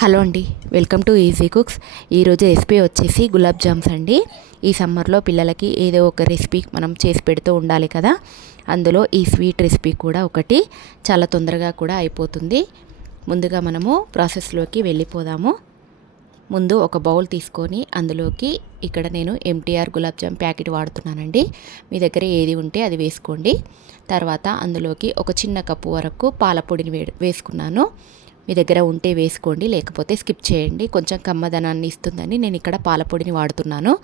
Hello అండి welcome to easy cooks. ఈరోజు recipe వచ్చేసి గులాబ్ జామ్స్ అండి. ఈ సమ్మర్లో పిల్లలకి ఏదో ఒక రెసిపీ మనం చేసి పెడుతూ ఉండాలి కదా. అందులో ఈ స్వీట్ రెసిపీ కూడా ఒకటి. చాలా తొందరగా కూడా అయిపోతుంది. ముందుగా మనము ప్రాసెస్లోకి వెళ్ళిపోదాము. ముందు ఒక బౌల్ తీసుకొని అందులోకి ఇక్కడ నేను ఎంటీఆర్ గులాబ్ జామ్ ప్యాకెట్ వాడుతున్నానండి. మీ దగ్గర ఏది ఉంటే అది వేసుకోండి. తర్వాత అందులోకి ఒక చిన్న కప్పు వరకు పాల పొడిని వేసుకున్నాను. మీ దగ్గర ఉంటే వేసుకోండి లేకపోతే స్కిప్ చేయండి. కొంచెం కమ్మదనాన్ని ఇస్తుందని నేను ఇక్కడ పాలపొడిని వాడుతున్నాను.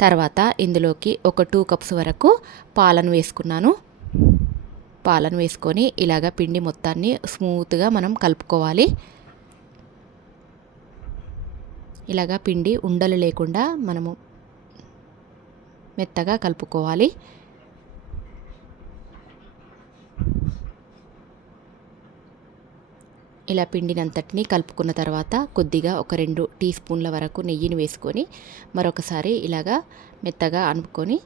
తర్వాత ఇందులోకి ఒక టూ కప్స్ వరకు పాలను వేసుకున్నాను. పాలను వేసుకొని ఇలాగ పిండి మొత్తాన్ని స్మూత్గా మనం కలుపుకోవాలి. ఇలాగా పిండి ఉండలు లేకుండా మనము మెత్తగా కలుపుకోవాలి. ఇలా పిండినంతటిని కలుపుకున్న తర్వాత కొద్దిగా ఒక రెండు టీ స్పూన్ల వరకు నెయ్యిని వేసుకొని మరొకసారి ఇలాగా మెత్తగా అనుకొని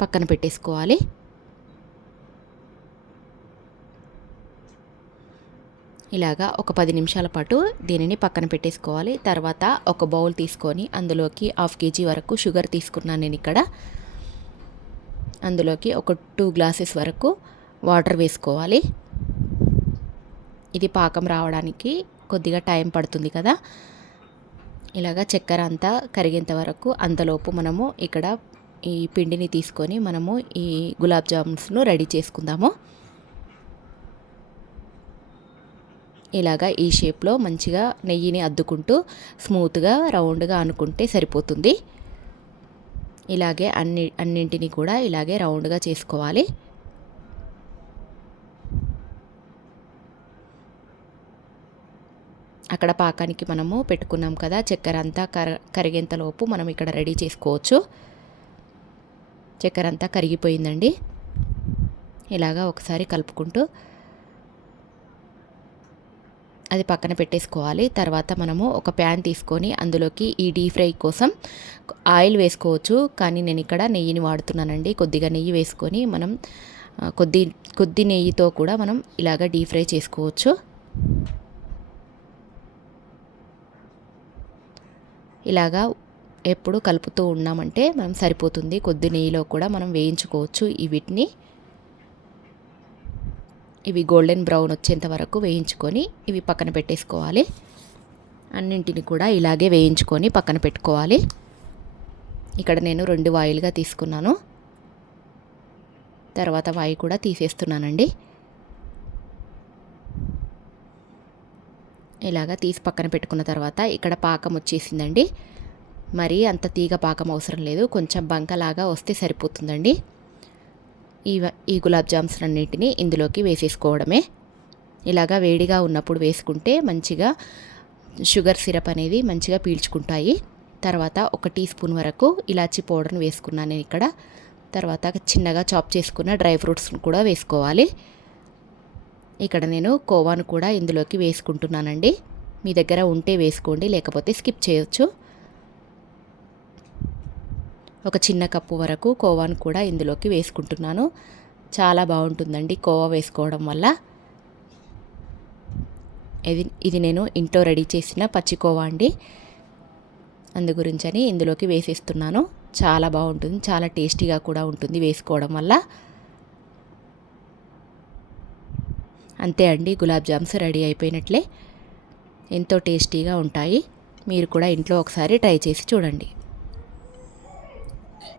పక్కన పెట్టేసుకోవాలి. ఇలాగా ఒక పది నిమిషాల పాటు దీనిని పక్కన పెట్టేసుకోవాలి. తర్వాత ఒక బౌల్ తీసుకొని అందులోకి హాఫ్ కేజీ వరకు షుగర్ తీసుకున్నాను నేను ఇక్కడ. అందులోకి ఒక టూ గ్లాసెస్ వరకు వాటర్ వేసుకోవాలి. ఇది పాకం రావడానికి కొద్దిగా టైం పడుతుంది కదా. ఇలాగ చక్కెర అంతా కరిగేంత వరకు అంతలోపు మనము ఇక్కడ ఈ పిండిని తీసుకొని మనము ఈ గులాబ్ జామున్స్ను రెడీ చేసుకుందాము. ఇలాగా ఈ షేప్లో మంచిగా నెయ్యిని అద్దుకుంటూ స్మూత్గా రౌండ్గా అనుకుంటే సరిపోతుంది. ఇలాగే అన్ని అన్నింటినీ కూడా ఇలాగే రౌండ్గా చేసుకోవాలి. అక్కడ పాకానికి మనము పెట్టుకున్నాం కదా చక్కెర అంతా కర కరిగేంతలోపు మనం ఇక్కడ రెడీ చేసుకోవచ్చు. చక్కెర అంతా కరిగిపోయిందండి. ఇలాగా ఒకసారి కలుపుకుంటూ అది పక్కన పెట్టేసుకోవాలి. తర్వాత మనము ఒక ప్యాన్ తీసుకొని అందులోకి ఈ డీప్ ఫ్రై కోసం ఆయిల్ వేసుకోవచ్చు. కానీ నేను ఇక్కడ నెయ్యిని వాడుతున్నానండి. కొద్దిగా నెయ్యి వేసుకొని మనం కొద్ది కొద్ది నెయ్యితో కూడా మనం ఇలాగ డీప్ ఫ్రై చేసుకోవచ్చు. ఇలాగా ఎప్పుడు కలుపుతూ ఉన్నామంటే మనం సరిపోతుంది. కొద్ది నెయ్యిలో కూడా మనం వేయించుకోవచ్చు ఈ వీటిని. ఇవి గోల్డెన్ బ్రౌన్ వచ్చేంత వరకు వేయించుకొని ఇవి పక్కన పెట్టేసుకోవాలి. అన్నింటిని కూడా ఇలాగే వేయించుకొని పక్కన పెట్టుకోవాలి. ఇక్కడ నేను రెండు వాయిల్గా తీసుకున్నాను. తర్వాత వాయి కూడా తీసేస్తున్నానండి. ఇలాగా తీసి పక్కన పెట్టుకున్న తర్వాత ఇక్కడ పాకం వచ్చేసిందండి. మరి అంత తీగ పాకం అవసరం లేదు. కొంచెం బంకలాగా వస్తే సరిపోతుందండి. ఈ ఈ గులాబ్ జామ్స్ అన్నింటినీ ఇందులోకి వేసేసుకోవడమే. ఇలాగా వేడిగా ఉన్నప్పుడు వేసుకుంటే మంచిగా షుగర్ సిరప్ అనేది మంచిగా పీల్చుకుంటాయి. తర్వాత ఒక టీ స్పూన్ వరకు ఇలాచి పౌడర్ని వేసుకున్నాను నేను ఇక్కడ. తర్వాత చిన్నగా చాప్ చేసుకున్న డ్రై ఫ్రూట్స్ని కూడా వేసుకోవాలి. ఇక్కడ నేను కోవాను కూడా ఇందులోకి వేసుకుంటున్నానండి. మీ దగ్గర ఉంటే వేసుకోండి లేకపోతే స్కిప్ చేయొచ్చు. ఒక చిన్న కప్పు వరకు కోవాను కూడా ఇందులోకి వేసుకుంటున్నాను. చాలా బాగుంటుందండి కోవా వేసుకోవడం వల్ల. ఇది ఇది నేను ఇంట్లో రెడీ చేసిన పచ్చి కోవా అండి. అందు గురించని ఇందులోకి వేసేస్తున్నాను. చాలా బాగుంటుంది చాలా టేస్టీగా కూడా ఉంటుంది వేసుకోవడం వల్ల. అంతే అండి గులాబ్ జామ్స్ రెడీ అయిపోయినట్లే. ఎంతో టేస్టీగా ఉంటాయి. మీరు కూడా ఇంట్లో ఒకసారి ట్రై చేసి చూడండి.